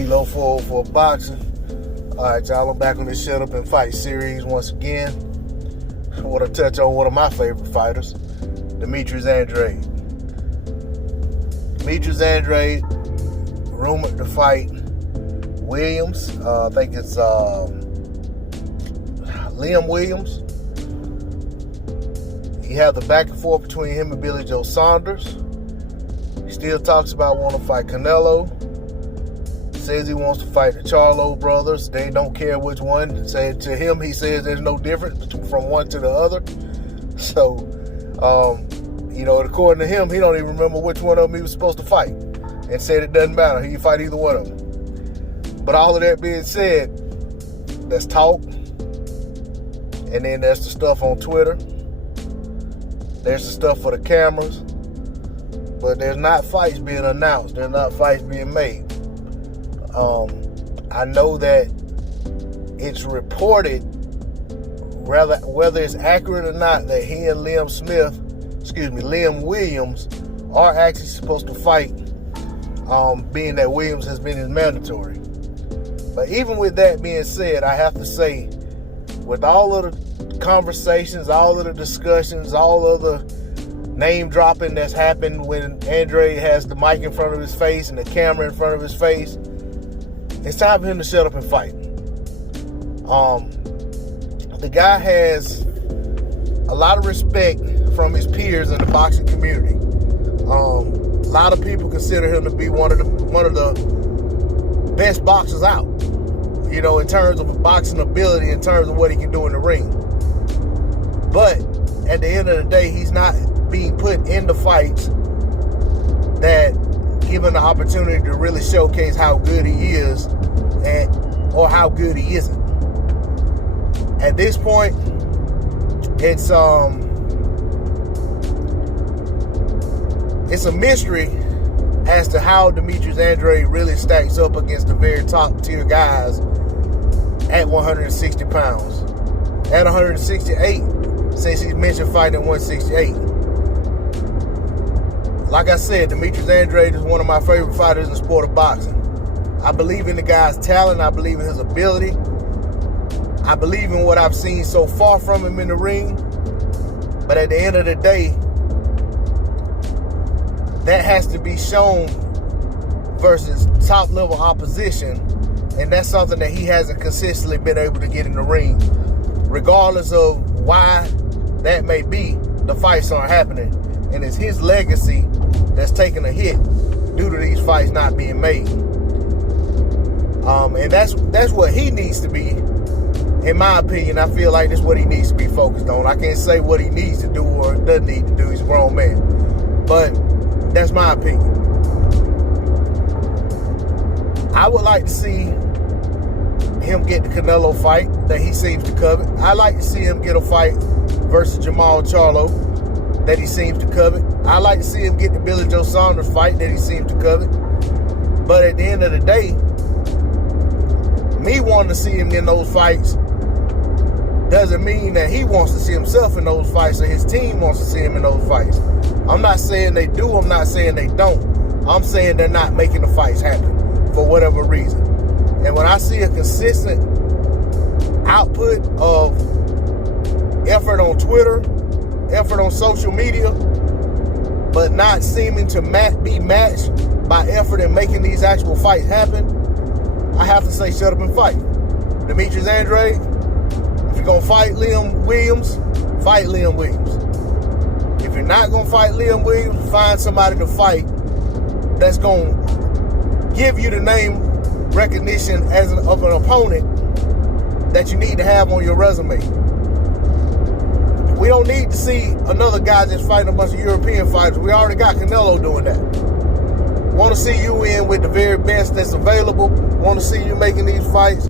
D-Lo for boxing. All right, y'all, I'm back on this Shut Up and Fight series once again. I want to touch on one of my favorite fighters, Demetrius Andrade. Demetrius Andrade, rumored to fight Williams. I think it's Liam Williams. He had the back and forth between him and Billy Joe Saunders. He still talks about wanting to fight Canelo. Says he wants to fight the Charlo brothers. They don't care which one. Said to him, he says there's no difference from one to the other. So, according to him, he don't even remember which one of them he was supposed to fight, and said it doesn't matter. He can fight either one of them. But all of that being said, that's talk. And then there's the stuff on Twitter. There's the stuff for the cameras. But there's not fights being announced. There's not fights being made. I know that it's reported, whether it's accurate or not, that he and Liam Williams are actually supposed to fight, being that Williams has been his mandatory. But even with that being said, I have to say, with all of the conversations, all of the discussions, all of the name dropping that's happened when Andrade has the mic in front of his face and the camera in front of his face, it's time for him to shut up and fight. The guy has a lot of respect from his peers in the boxing community. A lot of people consider him to be one of the best boxers out, in terms of boxing ability, in terms of what he can do in the ring. But at the end of the day, he's not being put into fights that give him the opportunity to really showcase how good he is or how good he isn't. At this point, it's a mystery as to how Demetrius Andrade really stacks up against the very top tier guys at 160 pounds. At 168, since he's mentioned fighting at 168. Like I said, Demetrius Andrade is one of my favorite fighters in the sport of boxing. I believe in the guy's talent. I believe in his ability. I believe in what I've seen so far from him in the ring. But at the end of the day, that has to be shown versus top-level opposition. And that's something that he hasn't consistently been able to get in the ring. Regardless of why that may be, the fights aren't happening. And it's his legacy that's taking a hit due to these fights not being made. And that's what he needs to be. In my opinion, I feel like that's what he needs to be focused on. I can't say what he needs to do or doesn't need to do. He's a grown man. But that's my opinion. I would like to see him get the Canelo fight that he seems to covet. I like to see him get a fight versus Jamal Charlo that he seems to covet. I like to see him get the Billy Joe Saunders fight that he seems to covet. But at the end of the day, me wanting to see him in those fights doesn't mean that he wants to see himself in those fights or his team wants to see him in those fights. I'm not saying they do. I'm not saying they don't. I'm saying they're not making the fights happen for whatever reason. And when I see a consistent output of effort on Twitter, effort on social media, but not seeming to be matched by effort in making these actual fights happen, I have to say shut up and fight. Demetrius Andrade, if you're going to fight Liam Williams, fight Liam Williams. If you're not going to fight Liam Williams, find somebody to fight that's going to give you the name recognition of an opponent that you need to have on your resume. We don't need to see another guy just fighting a bunch of European fighters. We already got Canelo doing that. Want to see you in with the very best that's available. Want to see you making these fights.